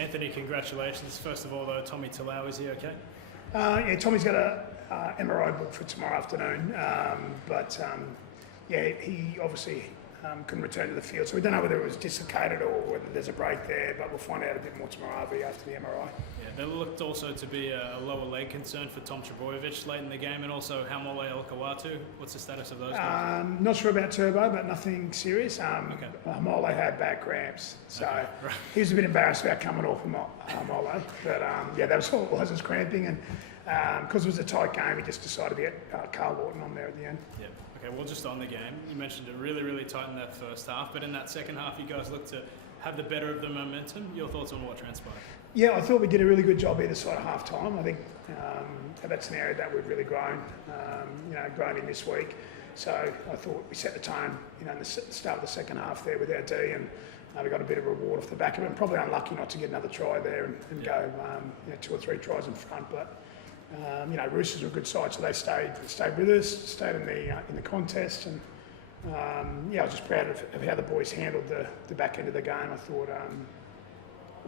Anthony, congratulations. First of all, though, Tommy Talau, is he okay? Yeah, Tommy's got a MRI booked for tomorrow afternoon, he obviously couldn't return to the field, so we don't know whether it was dislocated or whether there's a break there, but we'll find out a bit more tomorrow after the MRI. Yeah, there looked also to be a lower leg concern for Tom Trbojevic late in the game, and also Haumole Elkawatu. What's the status of those guys? Not sure about Turbo, but nothing serious. Okay. Haumole had back cramps, so Okay, right. he was a bit embarrassed about coming off Haumole, but that was all it was cramping, and because it was a tight game, he just decided to get Carl Wharton on there at the end. Yeah. Okay, well, just on the game, you mentioned it really, really tight in that first half, but in that second half, you guys looked to have the better of the momentum. Your thoughts on what transpired? Yeah, I thought we did a really good job either side of half time. I think that's an area that we've really grown in this week. So I thought we set the tone, in the start of the second half there with our D, and we got a bit of a reward off the back of it. And probably unlucky not to get another try there and go 2 or 3 tries in front, but. Roosters were a good side, so they stayed with us, stayed in the contest, and I was just proud of how the boys handled the back end of the game. I thought,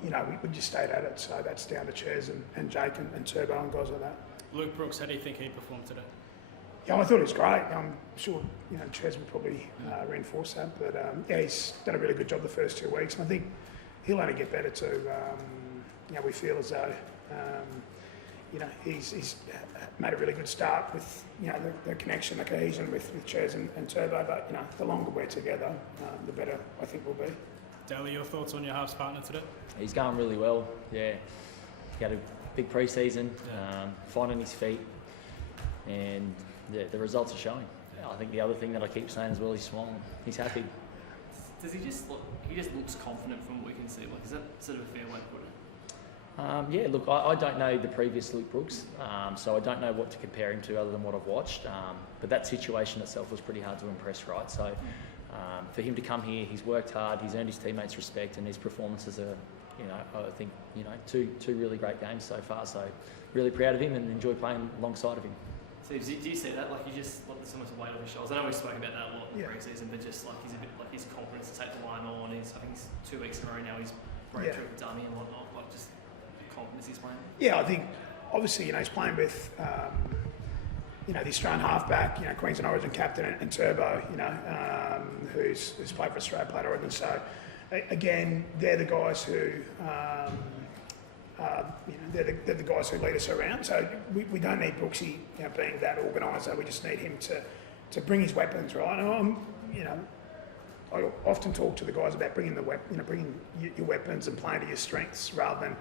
we just stayed at it, so that's down to Ches and Jake and Turbo and guys like that. Luke Brooks, how do you think he performed today? Yeah, I thought it was great. I'm sure Ches will probably reinforce that, but he's done a really good job the first 2 weeks, and I think he'll only get better too. We feel as though. He's made a really good start with the connection, the cohesion with Ches and Turbo, but the longer we're together, the better I think we'll be. Daly, your thoughts on your halves partner today? He's going really well. Yeah, he had a big pre-season, finding his feet, and the results are showing. I think the other thing that I keep saying as well, he's smiling. He's happy. Does he just look? He just looks confident from what we can see. Like, is that sort of a fair way to put it? Look, I don't know the previous Luke Brooks, so I don't know what to compare him to other than what I've watched. But that situation itself was pretty hard to impress, right? So for him to come here, he's worked hard, he's earned his teammates' respect, and his performances are, I think, two really great games so far. So really proud of him and enjoy playing alongside of him. So do you see that? Like, you just like there's so much weight off his shoulders. I know we spoke about that a lot in the pre-season, but just like he's a bit like his confidence to take the line on. I think he's 2 weeks in a row now. He's breakthrough dummy and whatnot. Like, just confidence he's playing. Yeah, I think obviously he's playing with the Australian halfback, Queensland Origin captain and Turbo, who's played for Australia, played Origin. So again, they're the guys who. They're the guys who lead us around. So we don't need Brooksy being that organiser. We just need him to bring his weapons, right? And I often talk to the guys about bringing bringing your weapons and playing to your strengths rather than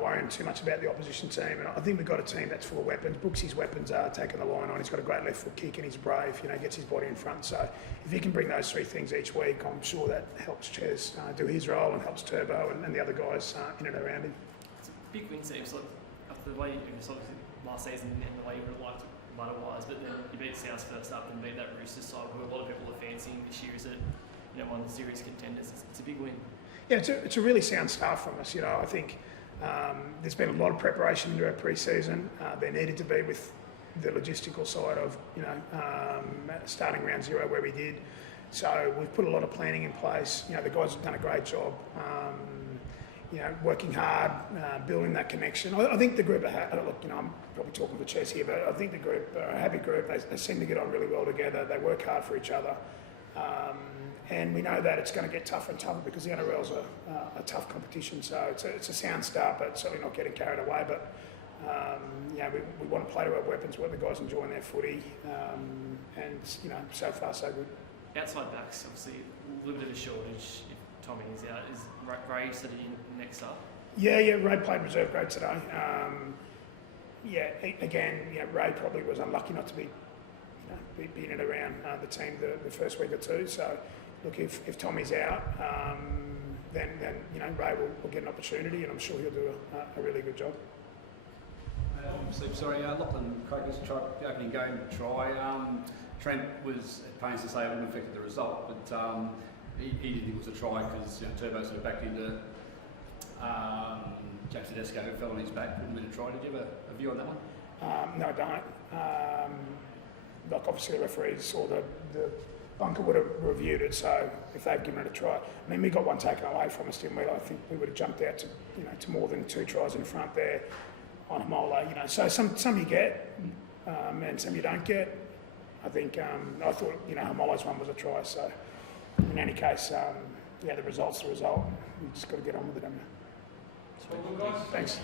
worrying too much about the opposition team. And I think we've got a team that's full of weapons. Brooksy's weapons are taking the line on. He's got a great left foot kick and he's brave. Gets his body in front. So if he can bring those 3 things each week, I'm sure that helps Ches do his role and helps Turbo and the other guys in and around him. It's a big win, Steve. So after the way obviously last season and the way you would have liked it otherwise, but then you beat South first up and beat that Roosters side who a lot of people are fancying this year as one of the series contenders. It's a big win. Yeah, it's a really sound start from us. I think there's been a lot of preparation into our pre-season. There needed to be with the logistical side of starting round 0 where we did. So we've put a lot of planning in place. The guys have done a great job. Working hard, building that connection. I think the group I'm probably talking for Ches here, but I think the group are a happy group. They seem to get on really well together. They work hard for each other. And we know that it's going to get tougher and tougher because the NRL's a tough competition. So it's a sound start, but certainly not getting carried away. But we want to play to our weapons, let the guys enjoying their footy, and so far so good. Outside backs, obviously a little bit of a shortage. If Tommy is out, is Ray sort of in next up? Yeah, Ray played reserve grade today. Ray probably was unlucky not to be in and around the team the first week or 2. So, look, if Tommy's out, then Ray will get an opportunity, and I'm sure he'll do a really good job. Lachlan Craig's the opening game try. Trent was at pains to say it wouldn't affect the result, but he didn't think it was a try because Turbo sort of backed into Jack Tedesco, who fell on his back, wouldn't have been a try. Did you have a view on that one? No, I don't. Obviously the referees saw the Bunker would have reviewed it. So if they've given it a try, I mean, we got one taken away from us, didn't we? I think we would have jumped out to, to more than 2 tries in front there on Hamola. So some you get, and some you don't get. I think I thought Hamola's one was a try. So in any case, the result's the result. We just got to get on with it. Thanks.